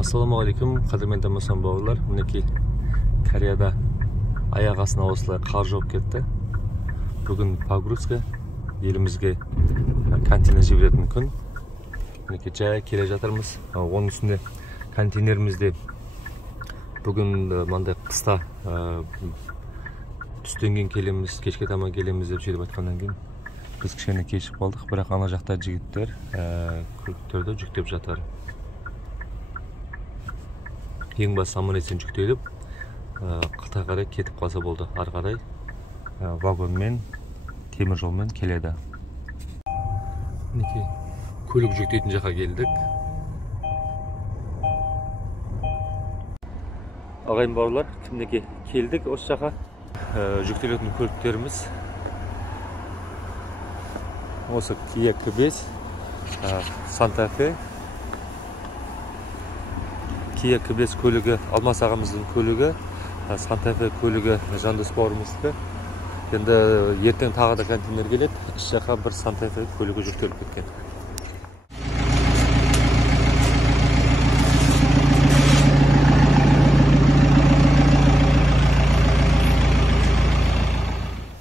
Assalamualaikum, qadrmen tamoshan bog'lar. Mineki Koreyada аяқ астына осылай қар жауып кетті. Бүгін погрузка елімізге контейнер жіберетін күн. Мінекей жай келе жатырмыз. Оның үстінде контейнерімізде бүгін мынандай қыста түстен кейін келеміз, кешке таман келеміз деп сөйлеп айтқаннан кейін біз кішкене кешіп қалдық, бірақ ана жақта жігіттер көліктерді жүктеп жатыр. Ең басы аман-есен жүктеліп, Қытай қарай кетіп қалса болды. Ары қарай вагонмен, темір жолмен келеді. Мінекей көлік жүктейтін жаққа келдік. Ағайын бауырлар, мінекей келдік осы жаққа. Жүктелетін көліктеріміз осы Kia K5, Santa Fe, Kia K5 көлігі Алмас ағамыздың көлігі, Santa Fe көлігі Жандос бауырымыздікі. Енді ертең тағы да контейнер келеді. Іш жаққа бір Santa Fe көлігі жүктеліп кеткен.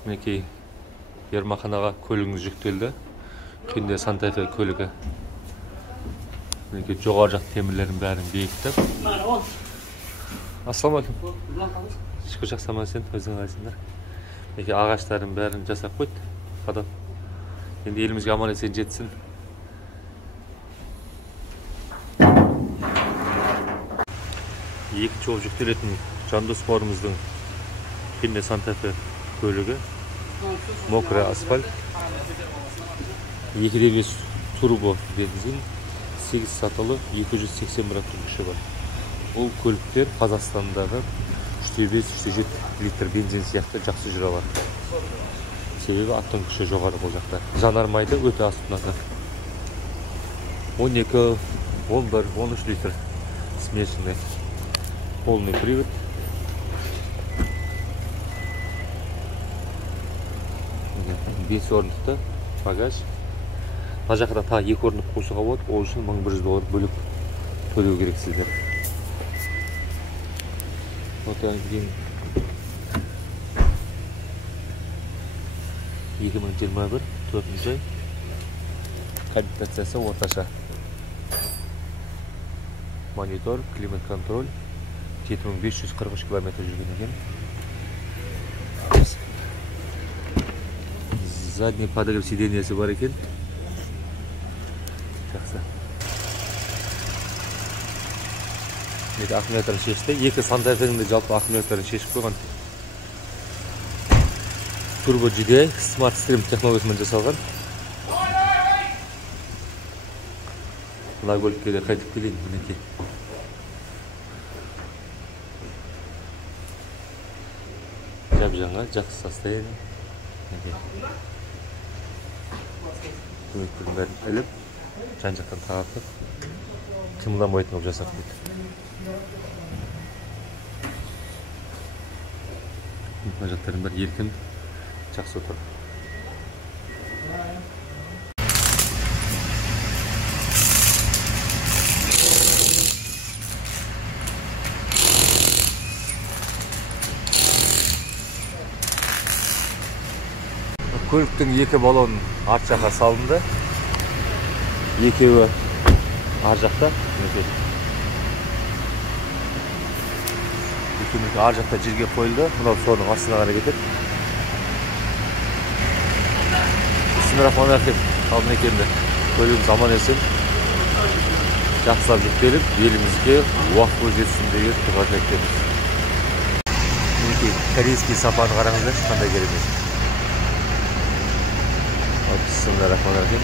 Мінекей Ермаханаға көлігіңіз жүктелді. Күнде Santa Fe көлігі. Мінекей жоғары жақ темірлерін бәрін бекітіп. Ассаламалейкум. Шүкір жақсы аман сен, өзің қалайсыңдар. Мінекей ағаштарын бәрін жасап қойды. Қадап. Енді елімізге аман есен жетсін. Екі жол жүктелетін Жандос бауырымыздың күнде Santa Fe көлігі. Мокрый асфальт, 2.5 турбо бензин, 8 сатылы, 280 браттың күші бар. Ол көліктер Қазақстандағы 3.5-3.7 литр бензин сияқты жақсы жүре алады. Себебі аттың күші жоғары бұл жақта. Жанармайды өте аз тұтынады. 12, 11, 13 литр смешанный полный привод. Бес орындықты багаж. Мына жақта тағы 2 орындық қосуға болады. Ол үшін $1100 бөліп төлеу керексіздер. Одан кейін 2021 4-ші ай. Комплектациясы орташа. Монитор, климат контроль. 7543 км жүрген екен. Задний подогрев сиденьесі бар екен. Жақсы. Аккумуляторын шешті. Екі Santa Fe'нің де жалпы аккумуляторын шешіп қойған. Turbo GDI Smart Stream технологиясымен жасалған. Мына көлікке де қайтып келейін, мінекей. Жап-жаңа, жақсы состояние. Көмектерін бәрін іліп, жан-жақтан тағатып, қимылданбайтын қылып жасап кетті. Мына жақтарын бәрі еркін, жақсы отыр. Көліктің екі баллон арт жаққа салынды. Екеуі ар жақта. Екеуі ар жақта жерге қойылды. Мынау соның астына қарай кетеді. Бисмиллахиррахманиррахим. Қалын екенді. Көлігіміз аман есен. Жақсылап жүктеліп, елімізге уақыт жетсін деген дұға тілектеміз. Мінекей корейский сапаны қараңыздар, қандай керемет. Bismillahirrahmanirrahim.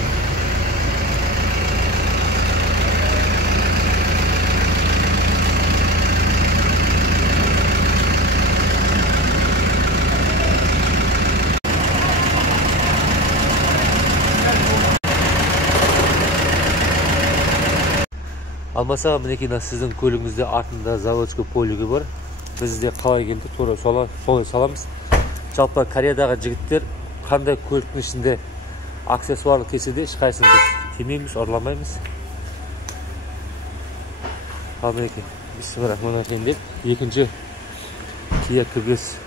Алмас аға, мінекей сіздің көлігіңізде артында заводской полигі бар. Бізде қалай келді, солай саламыз. Жалпы Кореядағы жігіттер қандай көліктің ішінде аксессуарлы кеседе ешқайсысын темейміз, ұрламаймыз. Abi Bismillahirrahmanirrahim деп екінші Kia K5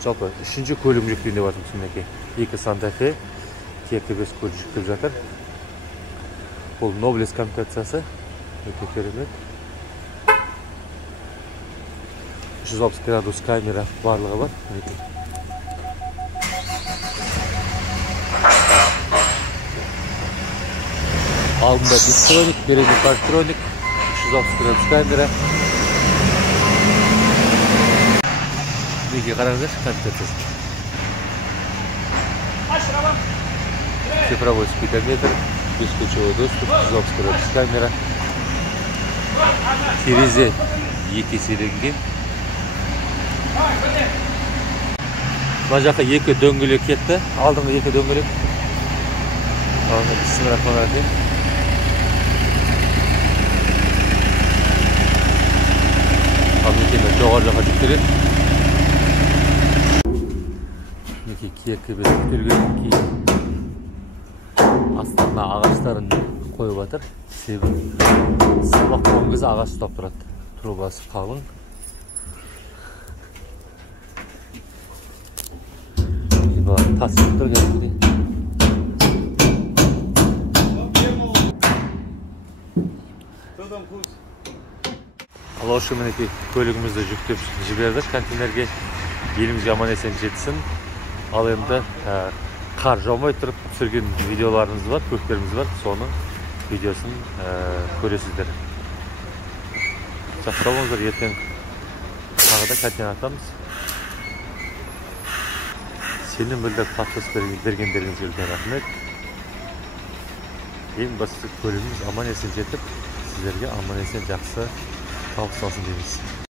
жалпы үшінші көлігім жүктейін деп жатырмын мінекей. Екі Santa Fe Kia K5 көлік жүктеп жатыр. Бұл Nobles комплектациясы. Өте керемет. 360 градус камера барлығы бар. Алдында дистроник, передний парктроник, 360 градус камера. Неге қараңыздаршы комплектациясы. Цифровой спидометр, бесключевой доступ, 360 градус камера. Терезе екі еселенген. Мына жаққа екі дөңгелек кетті. Алдыңғы екі дөңгелек. Алдыңғы Bismillahirrahmanirrahim. Абнекені жоғар жаққа жүктеледі. Мінекей Kia K5 жүктелген кейін астарына ағаштарын қойып жатыр. Себебі сабақ болған кезде ағаш ұстап тұрады. Трубасы қалың. Тас жүктер кәдімгідей. Алла үшін мінекей көлігімізді жүктеп жібердік контейнерге. Елімізге аман есен жетсін. Ал енді қар жаумай тұрып түсірген видеоларымыз бар, көктеріміз бар. Соның видеосын көресіздер. Жақсы болыңыздар, ертең тағы да контейнер атамыз. Сенім білдіріп тапсырыс бергендеріңізге үлкен рахмет. Ең басты көлігіміз аман есен жетіп, сіздерге аман есен жақсы табыс алсын дейміз.